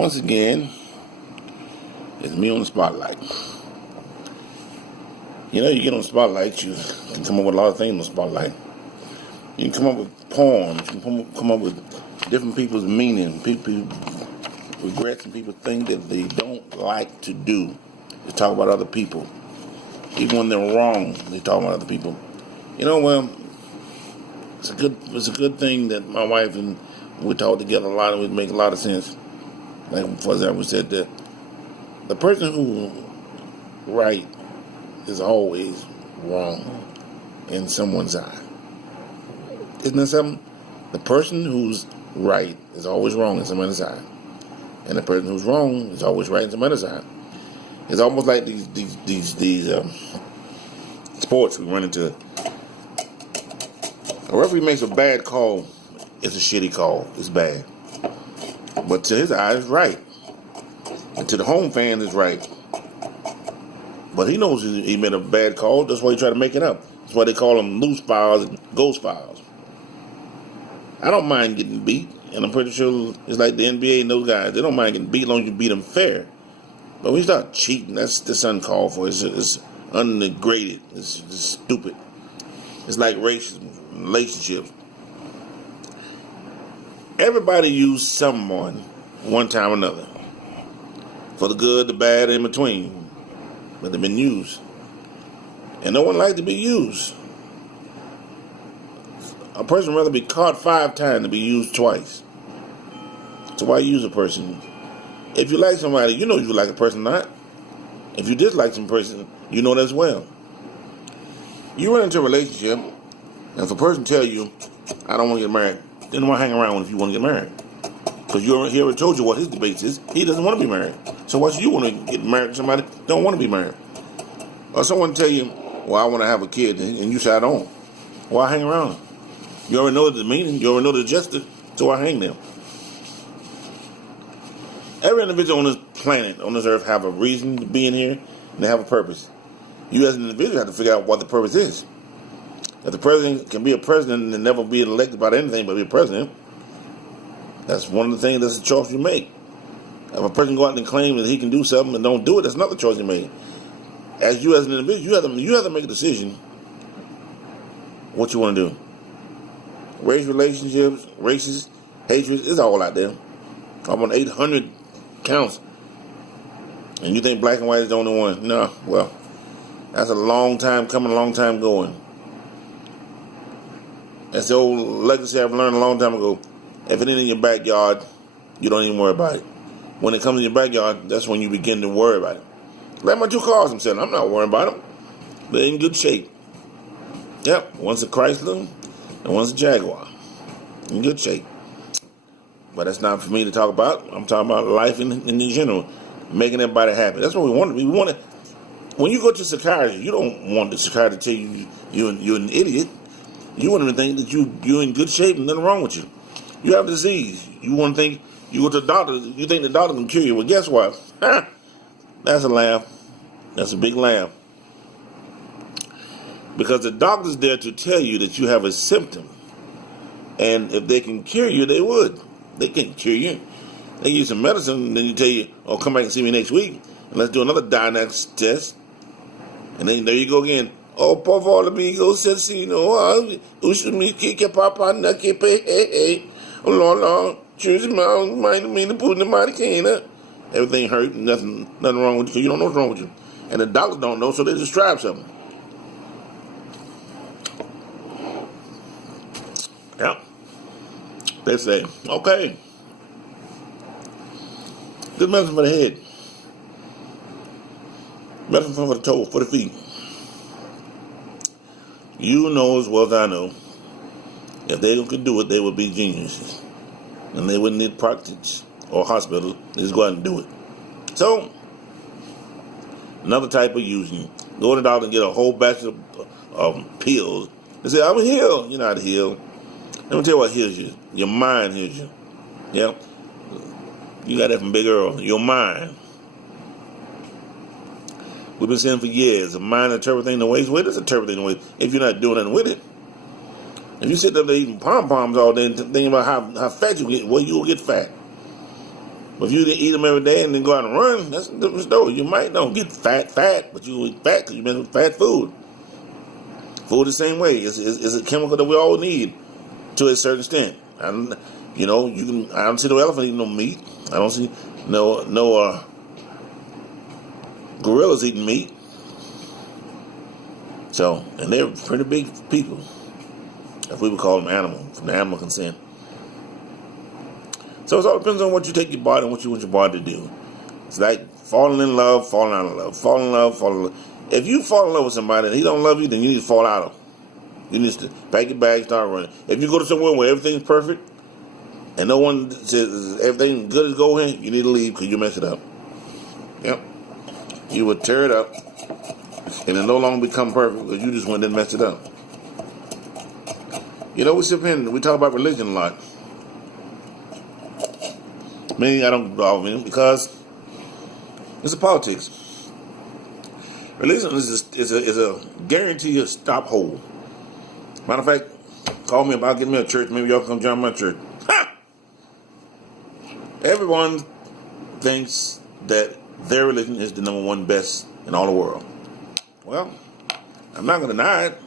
Once again, it's me on the spotlight. You know, you get on the spotlight, you can come up with a lot of things on the spotlight. You can come up with poems, you can come up with different people's meaning, people regrets and people think that they don't like to do. They talk about other people. Even when they're wrong, they talk about other people. You know, well, it's a good thing that my wife and we talk together a lot and we make a lot of sense. Like, for example, we said that the person who's right is always wrong in someone's eye. Isn't that something? The person who's right is always wrong in someone's eye. And the person who's wrong is always right in someone's eye. It's almost like these sports we run into. A referee makes a bad call, it's a shitty call. It's bad. But to his eye, it's right. And to the home fan, it's right. But he knows he made a bad call. That's why he tried to make it up. That's why they call them loose fouls and ghost fouls. I don't mind getting beat. And I'm pretty sure it's like the NBA and those guys. They don't mind getting beat as long as you beat them fair. But when you start cheating, that's uncalled for. It's undegraded. It's stupid. It's like racism, relationships. Everybody used someone one time or another. For the good, the bad, and in between. But they've been used. And no one likes to be used. A person would rather be caught 5 times than be used twice. So why use a person? If you like somebody, you know you like a person or not. If you dislike some person, you know that as well. You run into a relationship, and if a person tells you, I don't want to get married, then why hang around if you want to get married? Because he already told you what his debate is. He doesn't want to be married. So why should you want to get married to somebody that don't want to be married? Or someone tell you, well, I want to have a kid, and you say, I don't. Why hang around? You already know the meaning. You already know the gesture. So why hang them? Every individual on this planet, on this earth, have a reason to be in here, and they have a purpose. You as an individual have to figure out what the purpose is. If the president can be a president and never be elected by anything but be a president, that's one of the things, that's a choice you make. If a person go out and claim that he can do something and don't do it, that's another choice you make. As you as an individual, you have to make a decision what you want to do. Race relationships, races, hatred, it's all out there. I'm on 800 counts. And you think black and white is the only one? No, well, that's a long time coming, a long time going. That's the old legacy I've learned a long time ago. If it ain't in your backyard, you don't even worry about it. When it comes in your backyard, that's when you begin to worry about it. Like my 2 cars I'm selling, I'm not worrying about them. They're in good shape. Yep, one's a Chrysler and one's a Jaguar. In good shape. But that's not for me to talk about. I'm talking about life in general. Making everybody happy. That's what we want to be. We want to. When you go to psychiatry, you don't want the psychiatrist to tell you you're an idiot. You want them to think that you're in good shape and nothing wrong with you. You have a disease. You want to think, you go to the doctor, you think the doctor can cure you. Well, guess what? That's a laugh. That's a big laugh. Because the doctor's there to tell you that you have a symptom. And if they can cure you, they would. They can't cure you. They use some medicine, and then you tell you, oh, come back and see me next week, and let's do another diagnostic test. And then there you go again. Oh, por favor, amigo, asesino, usted me que papa na que pe, oh, Lord, choose him out, mind me to put in the maricana. Everything hurt, nothing wrong with you, so you don't know what's wrong with you. And the doctors don't know, so they just prescribe something. Yeah. They say, okay, this medicine for the head, medicine for the toe, for the feet. You know as well as I know, if they could do it, they would be geniuses. And they wouldn't need practice or hospital. They just go out and do it. So, another type of using. Go to the doctor and get a whole batch of pills. They say, I'm healed. You're not healed. Let me tell you what heals you. Your mind heals you. Yeah? You got that from Big Earl. Your mind. We've been saying for years, a mind that's everything the ways with, it's a everything the way. If you're not doing nothing with it. If you sit up there eating pom-poms all day and thinking about how fat you get, well, you'll get fat. But if you eat them every day and then go out and run, that's a different story. You might not get fat, but you eat fat because you've been with fat food. Food the same way. It's a chemical that we all need to a certain extent. And I don't see no elephant eating no meat. I don't see no gorillas eating meat. So, and they're pretty big people. If we would call them animal, from the animal consent. So it all depends on what you take your body and what you want your body to do. It's like falling in love, falling out of love, falling in love, falling in love. If you fall in love with somebody and he don't love you, then you need to fall out of him. You need to pack your bags, start running. If you go to somewhere where everything's perfect and no one says everything good is going, you need to leave because you mess it up. Yep. You would tear it up and it no longer become perfect because you just went and messed it up. We sit here and we talk about religion a lot. Maybe I don't involve in it because it's a politics. Religion is a guarantee of stop hold. Matter of fact, call me about getting me a church. Maybe y'all come join my church. Ha! Everyone thinks that their religion is the number one best in all the world. Well, I'm not going to deny it.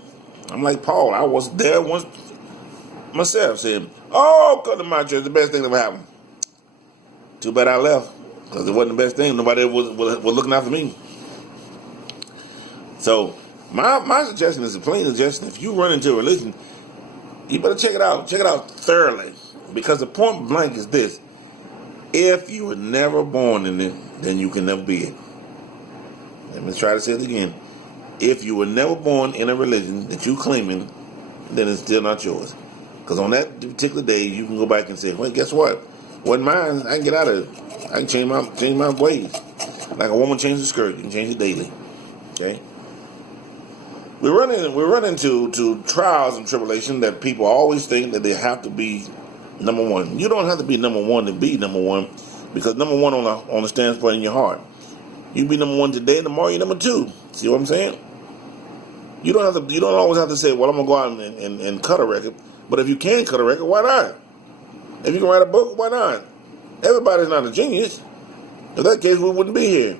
I'm like Paul. I was there once myself saying, come to my church, the best thing that ever happened. Too bad I left because it wasn't the best thing. Nobody was looking out for me. So my suggestion is a plain suggestion. If you run into a religion, you better check it out. Check it out thoroughly. Because the point blank is this. If you were never born in it, then you can never be it. Let me try to say it again. If you were never born in a religion that you claiming, then it's still not yours. Because on that particular day, you can go back and say, well, guess what? Wasn't mine. I can get out of it. I can change my ways. Like a woman changes her skirt, you can change it daily. Okay? We run into trials and tribulation that people always think that they have to be number one. You don't have to be number one to be number one, because number one on the standpoint in your heart. You be number one today, and tomorrow you're number two. See what I'm saying? You don't always have to say, well, I'm gonna go out and cut a record. But if you can cut a record, why not? If you can write a book, why not? Everybody's not a genius. In that case, we wouldn't be here.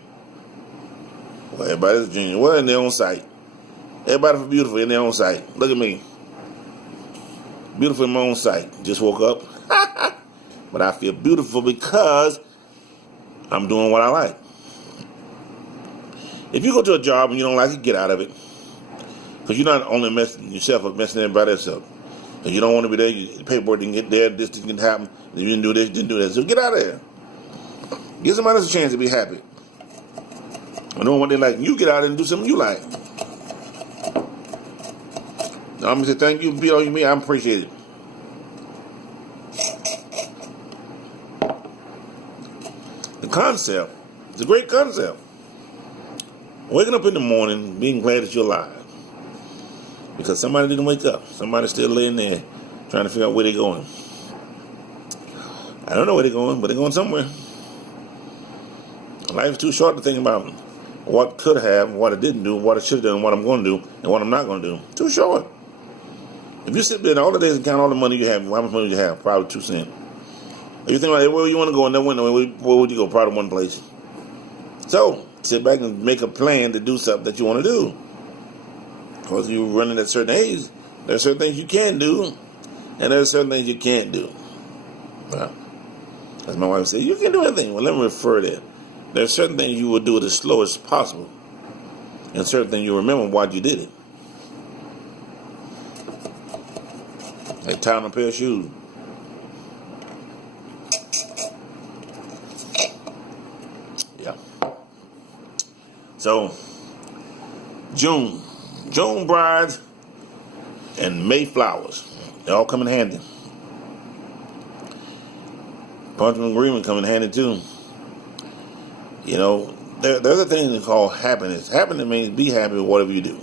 Well, everybody's a genius. Well, in their own sight. Everybody's beautiful in their own sight. Look at me. Beautiful in my own sight. Just woke up. But I feel beautiful because I'm doing what I like. If you go to a job and you don't like it, get out of it. Because you're not only messing yourself up, messing everybody else up. If you don't want to be there, the paperwork didn't get there, this didn't happen, if you didn't do this, you didn't do that. So get out of there. Give somebody else a chance to be happy. I know what they like. You get out and do something you like. I'm going to say thank you, beat all you mean. I appreciate it. The concept is a great concept. Waking up in the morning, being glad that you're alive. Because somebody didn't wake up. Somebody's still laying there trying to figure out where they're going. I don't know where they're going, but they're going somewhere. Life's too short to think about what could have, what I didn't do, what I should have done, what I'm going to do, and what I'm not going to do. Too short. If you sit there all the days and count all the money you have, how much money you have? Probably 2 cents. If you think about where you want to go and then where would you go? Probably one place. So, sit back and make a plan to do something that you want to do. Because you're running at a certain age, there are certain things you can do, and there are certain things you can't do. Well, as my wife said, you can do anything. Well, let me refer that. There are certain things you will do it as slow as possible, and certain things you remember why you did it. Like tying a pair of shoes. Yeah. So, June brides and May flowers. They all come in handy. Punchman agreement come in handy too. You know, there's a thing called happiness. Happiness means be happy with whatever you do.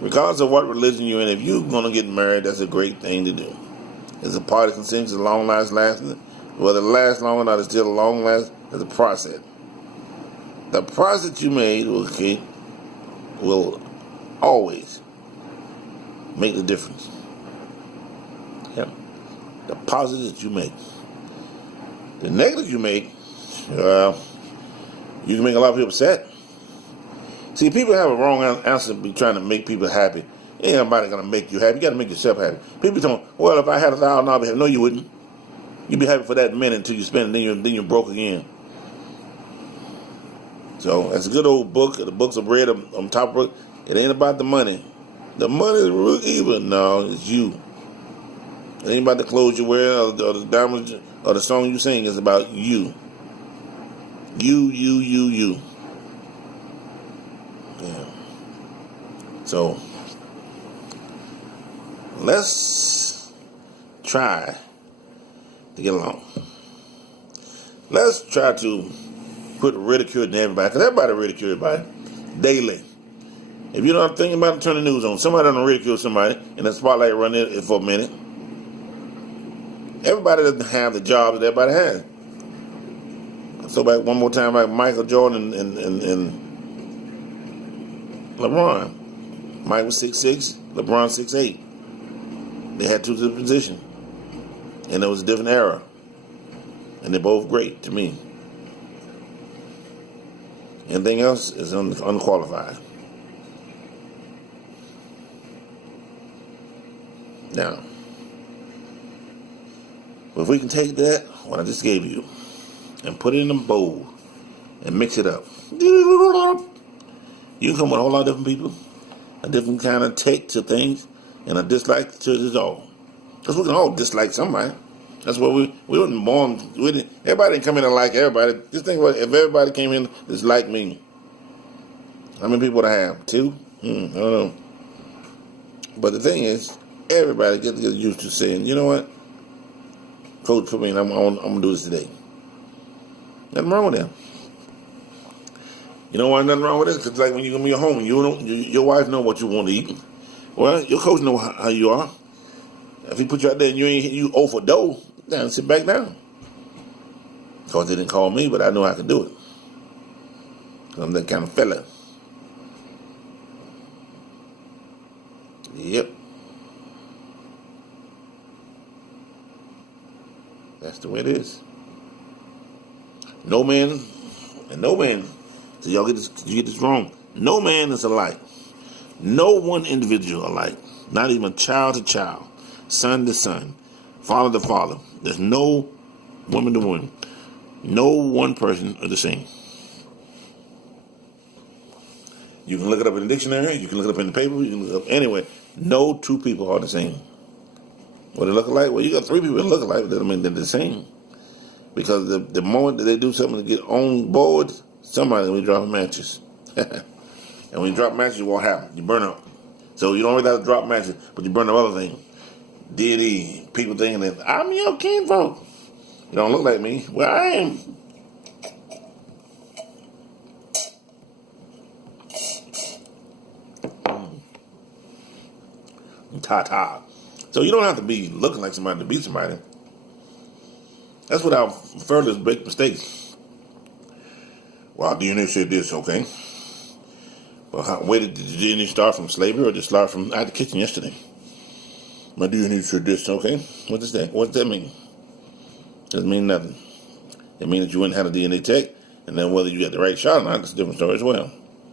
Regardless of what religion you're in, if you're going to get married, that's a great thing to do. It's a part of consent, it's a long lasting. Whether it lasts long or not, it's still a long last. It's a process. The process you made will always make the difference. Yeah. The deposit that you make. The negative you make, you can make a lot of people upset. See, people have a wrong answer to be trying to make people happy. Ain't nobody gonna make you happy. You gotta make yourself happy. People tell me, well, if I had $1,000, I'd be happy. No, you wouldn't. You'd be happy for that minute until you spend it, then you're broke again. So that's a good old book. The books of bread on top of it. It ain't about the money. The money is real evil. No, it's you. It ain't about the clothes you wear or the diamonds or the song you sing. It's about you. You. Yeah. So let's try to get along. Let's try to put ridicule in everybody, because everybody ridicules everybody daily. If you're not thinking about it, turn the news on. Somebody done ridicule somebody, and the spotlight run it for a minute. Everybody doesn't have the job that everybody has. So back one more time, like Michael Jordan and LeBron. Mike was 6'6", LeBron 6'8". They had two different positions, and it was a different era, and they're both great to me. Anything else is unqualified. Now, if we can take that, what I just gave you, and put it in a bowl, and mix it up, you can come with a whole lot of different people, a different kind of take to things, and a dislike to it all. Because we can all dislike somebody. That's what we weren't born. Everybody didn't come in and like everybody. Just think about it, if everybody came in just like me. How many people would I have? 2? I don't know. But the thing is, everybody gets used to saying, you know what? Coach put me in, I'm going to do this today. Nothing wrong with that. You know why nothing wrong with it? Because like when you come to your home, your wife know what you want to eat. Well, your coach know how you are. If he put you out there and you owe for dough, then sit back down. Because they didn't call me, but I know I could do it. I'm that kind of fella. Yep. That's the way it is. No man, so y'all you get this wrong. No man is alike. No one individual alike. Not even child to child, son to son, father to father. There's no woman to woman. No one person are the same. You can look it up in the dictionary. You can look it up in the paper. You can look it up anyway. No two people are the same. What they look alike? Well, you got 3 people that look alike, but that doesn't mean they're the same. Because the moment that they do something to get on board, somebody will drop matches. And when you drop matches, what happens? You burn up. So you don't really have to drop matches, but you burn up other things. Deity, people thinking that I'm your kinfolk. You don't look like me. Well, I am. Ta-ta. So you don't have to be looking like somebody to be somebody. That's what our furthest big mistakes. Well, DNA said this, okay. Well, where did the DNA start from? Slavery, or did it start from out the kitchen yesterday? My DNA said this, okay. What does that? What does that mean? Doesn't mean nothing. It means that you wouldn't have a DNA tech, and then whether you got the right shot or not, that's a different story as well.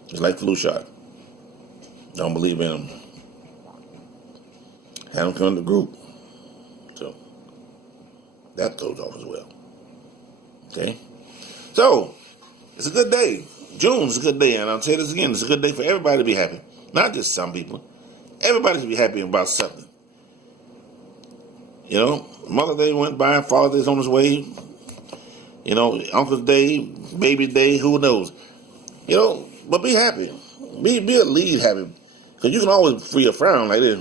It's like flu shot. Don't believe in them. Have them come to the group. So that goes off as well. Okay? So, it's a good day. June is a good day, and I'll say this again, it's a good day for everybody to be happy. Not just some people. Everybody should be happy about something. You know, Mother's Day went by, Father's Day's on its way. You know, Uncle's Day, Baby Day, who knows? You know, but be happy. Be at least happy. Because you can always free a frown like this.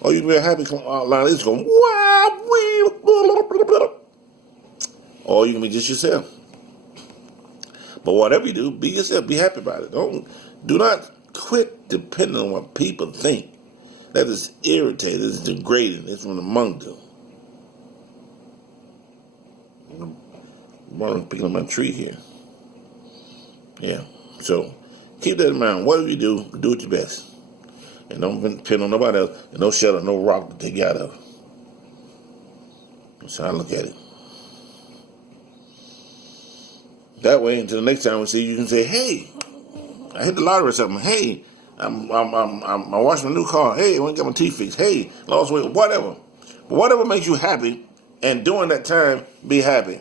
Or you can be a happy like this going, or you can be just yourself. But whatever you do, be yourself. Be happy about it. Do not quit depending on what people think. That is irritating. It's degrading. It's from among them. I'm picking up my tree here. Yeah. So keep that in mind. Whatever you do it your best. And don't depend on nobody else. And no shelter, no rock to take you out of. That's how I look at it. That way, until the next time we see you, can say, "Hey, I hit the lottery or something. Hey, I'm washing my new car. Hey, I went and got my teeth fixed. Hey, lost weight. Whatever. Whatever makes you happy, and during that time, be happy.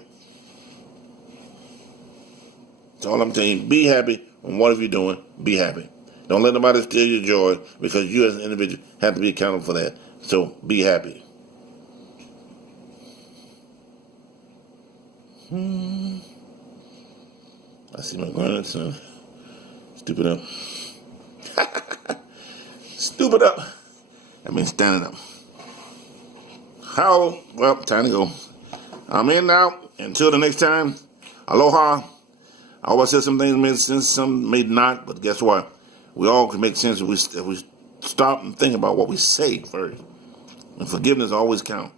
That's all I'm telling you. Be happy, and whatever you're doing, be happy. Don't let nobody steal your joy, because you as an individual have to be accountable for that. So be happy. I see my grandson. Stupid up. Stupid up. That means standing up. How? Well, time to go. I'm in now. Until the next time, aloha. I always said some things made sense, some made not, but guess what? We all can make sense if we stop and think about what we say first. And forgiveness always counts.